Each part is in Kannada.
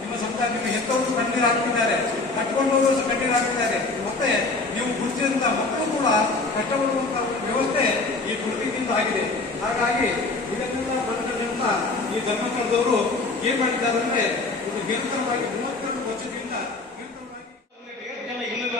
ನಿಮ್ಮ ಸಮುದಾಯಕ್ಕೆ ನಿಮ್ಮ ಹೆತ್ತವರು ಕಣ್ಣೀರು ಹಾಕಿದ್ದಾರೆ, ಕಟ್ಕೊಂಡು ಕಣ್ಣೀರು ಹಾಕ್ತಿದ್ದಾರೆ ಮತ್ತೆ ನೀವು ಗುರುತಿಸಿದಂತ ಮಕ್ಕಳು ಕೂಡ ಕಷ್ಟಪಡುವಂತ ಒಂದು ವ್ಯವಸ್ಥೆ ಈ ಗುರುತಿನಿಂದ ಆಗಿದೆ. ಹಾಗಾಗಿ ಇದನ್ನೆಲ್ಲ ಬಂದಂತ ಈ ಧರ್ಮಸ್ಥಳದವರು ಏನ್ ಮಾಡಿದ್ದಾರೆ ಅಂದ್ರೆ ಒಂದು ನಿರಂತರವಾಗಿ ಮೂವತ್ತೆರಡು ವರ್ಷದಿಂದ ನಿರಂತರವಾಗಿ ಏಳು ಜನ ಇಲ್ಲದ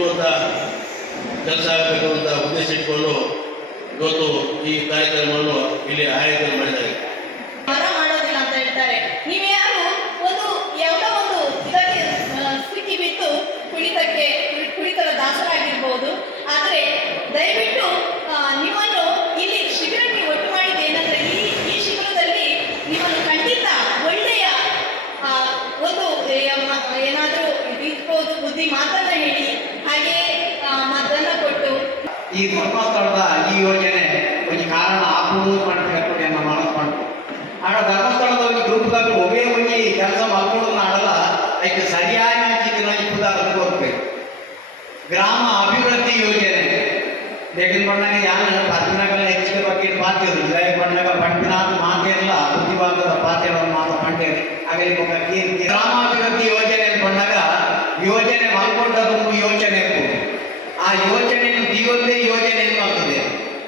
ಸಿಗುವಂತ ಕೆಲಸ ಆಗಬೇಕು ಅಂತ ಉದ್ದೇಶ ಇಟ್ಕೊಂಡು ಇವತ್ತು ಈ ಕಾರ್ಯಕ್ರಮವನ್ನು ಇಲ್ಲಿ ಆಯೋಜನೆ ಮಾಡಿದ್ದಾರೆ ಮರ ಮಾಡೋದಿಲ್ಲ ಅಂತ ಹೇಳ್ತಾರೆ ನೀವು ಯಾರು ಒಂದು ಯಾವುದೋ ಒಂದು ಇದಕ್ಕೆ ಆ, ಸಿಕ್ಕಿ ಬಿಟ್ಟು ಕುಳಿತಕ್ಕೆ ಕುಳಿ- ಕುಳಿತದ ದಾಸರಾಗಿರ್ಬೋದು ಆದರೆ ದಯವಿಟ್ಟು ಆ, ನಿಮ್ಮನ್ನು ಇಲ್ಲಿ ಶಿಬಿರಕ್ಕೆ ಒಟ್ಟು ಮಾಡಿದೆ ಏನಂದ್ರೆ ಈ ಈ ಶಿಬಿರದಲ್ಲಿ ನಿಮ್ಮನ್ನು ಖಂಡಿತ ಒಳ್ಳೆಯ ಆ, ಒಂದು ಏನಾದರೂ ಇರ್ಬೋದು ಬುದ್ಧಿ ಮಾತನ್ನ ಹೇಳಿ ಹಾಗೆ ಆ, ಮದ್ದನ್ನ ಕೊಟ್ಟು ಈ ಧರ್ಮಸ್ಥಳದ ಈ ಯೋಜನೆ ಒಂದು ಕಾರಣ ಆಪುವುದು ಮಾಡ್ಬೇಕು ನಮ್ಮ ಮನಸ್ಸು ಆಗ ಧರ್ಮಸ್ಥಳದ ಒಂದು ಗ್ರೂಪ್ದಾಗ ಒಬ್ಬೇ ಹೋಗಿ ಕೆಲಸ ಮಾಡ್ಕೊಂಡು ಆಡಲ್ಲ, ಅದಕ್ಕೆ ಸರಿಯಾಗಿ ಇಪ್ಪುದಾರಕ್ಕೆ ಹೋಗ್ಬೇಕು. ಗ್ರಾಮ ಅಭಿವೃದ್ಧಿ ಯೋಜನೆ. ಬೇಗಿನ ಬಣ್ಣಗೆ ಯಾರು ಪದ್ಮನಗರ ಹೆಚ್ಚಿನ ಬಗ್ಗೆ ಪಾತಿರು ಜಯ ಬಣ್ಣಗ ಮಾತೇ ಇಲ್ಲ ಬುದ್ಧಿವಾದದ ಪಾತ್ರ ಮಾತು ಪಂಡೇರಿ ಆಗಲಿ ಗ್ರಾಮಾಭಿವೃದ್ಧಿ ಯೋಜನೆ ಬಂದಾಗ ಯೋಜನೆ ಮಲ್ಕೊಂಡದೊಂದು ಯೋಚನೆ ಆ ಯೋಚನೆ ದಿಗೊಂದೇ ಯೋಜನೆ ಆಗ್ತದೆ.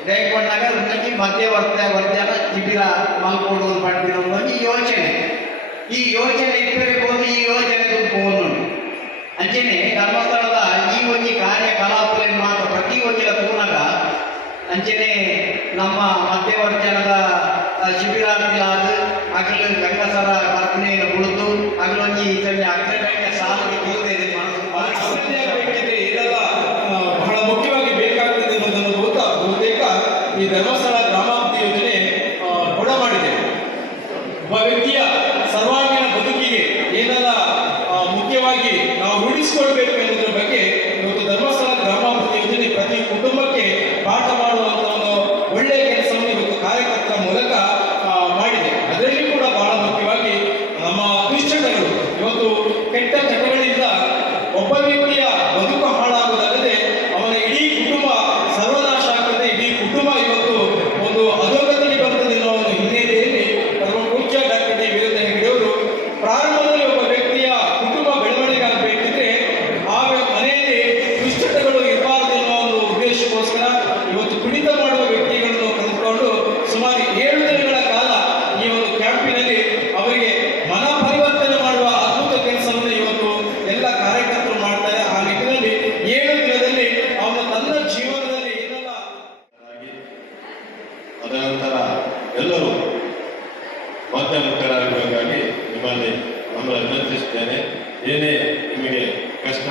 ದಯಕೊಂಡಾಗ ಉನ್ನತಿ ಮಧ್ಯವರ್ತ ವರ್ಜನ ಶಿಬಿರ ಮಲ್ಕೊಂಡು ಪಡ್ತಿರೋ ಒಂದು ಯೋಚನೆ ಈ ಯೋಜನೆ. ಇಟ್ಟಿರಬಹುದು ಈ ಯೋಜನೆ ದುಡ್ಡು ಅಂಚೆನೆ ಧರ್ಮಸ್ಥಳದ ಈ ಒಂದು ಕಾರ್ಯಕಲಾಪಗಳನ್ನು ಮಾತ್ರ ಪ್ರತಿ ಒಂದಿನ ಪೂರ್ಣಗ ಅಂಚೆನೆ ನಮ್ಮ ಮಧ್ಯವರ್ಜನದ ಶಿಬಿರಾರ್ಥಿಗಳಾದ ಅಗಲ ಗಂಗಸರ ಕಲ್ಪನೆಯನ್ನು ಕುಳಿತು ಅಗಲೊಂಜಿ ಇದರಲ್ಲಿ ಅಗ್ರಗಣ್ಯ ಸಾಲಿಗೆ ಬೀಳ್ತಿದೆ ಮನಸ್ಸು ಅದನಂತರ ಎಲ್ಲರೂ ಮತ್ತೆ ಮುಕ್ತರಾಗಬೇಕಾಗಿ ನಿಮ್ಮಲ್ಲಿ ನಮ್ಮನ್ನು ವಿನಂತಿಸುತ್ತೇನೆ. ಏನೇ ನಿಮಗೆ ಕಷ್ಟ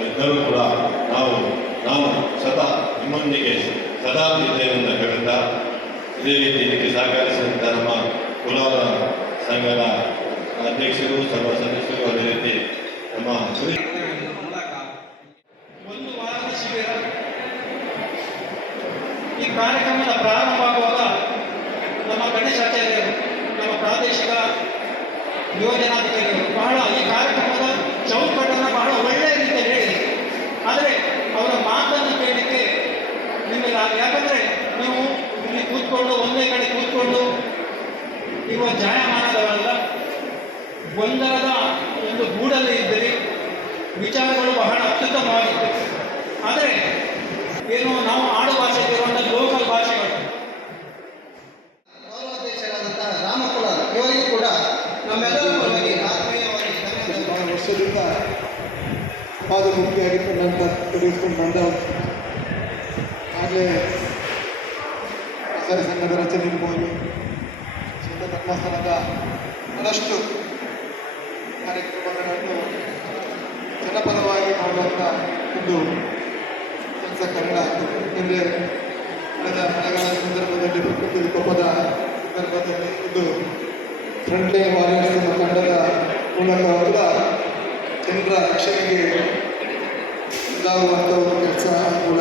ಇದ್ದರೂ ಕೂಡ ನಾವು ನಾವು ಸದಾ ನಿಮ್ಮೊಂದಿಗೆ ಸದಾ ಇದ್ದೇವೆ ಅಂತ ಹೇಳುತ್ತಾ ಇದೇ ರೀತಿ ಇದಕ್ಕೆ ಸಹಕರಿಸಿದಂಥ ನಮ್ಮ ಕುಲಾಲ ಸಂಘದ ಅಧ್ಯಕ್ಷರು, ಸರ್ವ ಸದಸ್ಯರು ಅದೇ ರೀತಿ ನಮ್ಮ ಸುರಿ ಒಂದು ವಾರದ ಶಿಬಿರ ಈ ಕಾರ್ಯಕ್ರಮದ ಪ್ರಾರಂಭವಾಗುವಾಗ ನಮ್ಮ ಗಣೇಶಾಚಾರ್ಯರು ನಮ್ಮ ಪ್ರಾದೇಶಿಕ ಯೋಜನಾಧಿಕಾರಿಗಳು. ಬಹಳ ಈ ಕಾರ್ಯಕ್ರಮದ ಚೌಕಟ್ಟನ್ನು ಬಹಳ ಒಳ್ಳೆಯ ರೀತಿಯಲ್ಲಿ ಹೇಳಿದೆ ಆದರೆ ಅವರ ಮಾತನ್ನು ಕೇಳಲಿಕ್ಕೆ ನಿಮಗೆ ಯಾಕಂದ್ರೆ ಯಾಕಂದರೆ ನೀವು ಇಲ್ಲಿ ಕೂತ್ಕೊಂಡು ಒಂದೇ ಕಡೆ ಕೂತ್ಕೊಂಡು ಇರುವ ಜಾಯಮಾನದವರಲ್ಲ ಒಂದರದ ಒಂದು ಗೂಡಲ್ಲಿ ಇದ್ದರೆ. ವಿಚಾರಗಳು ಬಹಳ ಅತ್ಯುತ್ತಮವಾಗಿತ್ತು. ಆದರೆ ಏನು ನಾವು ಬಹಳ ಪಾದಮುಖಿಯಾಗಿರ್ತಕ್ಕಂಥ ತೆಗೆದುಕೊಂಡು ಬಂದವರು. ಆಗಲೇ ಸಹಕಾರಿ ಸಂಘದ ರಚನೆ ಇರ್ಬೋದು. ಶುದ್ಧ ಧರ್ಮಸ್ಥಳದ ಬಹಳಷ್ಟು ಕಾರ್ಯಕ್ರಮಗಳನ್ನು ಜನಪದವಾಗಿ ಮಾಡುವಂಥ ಒಂದು ಕೆಲಸ ಕನ್ನಡ ಆಗ್ತದೆ ಕಳೆದ ಮಳೆಗಾಲ ಸಂದರ್ಭದಲ್ಲಿ ಪ್ರಕೃತಿ ವಿಕೋಪದ ಸಂದರ್ಭದಲ್ಲಿ ಒಂದು ಫ್ರಂಟ್ಲೈನ್ ವಾರಿಯರ್ಸ್ ತಂಡದ ಮೂಲಕ ಮೂಲಕವಾದ ಜನರ ರಕ್ಷಣೆಗೆ ಇದಾಗುವಂಥ ಒಂದು ಕೆಲಸ ಕೂಡ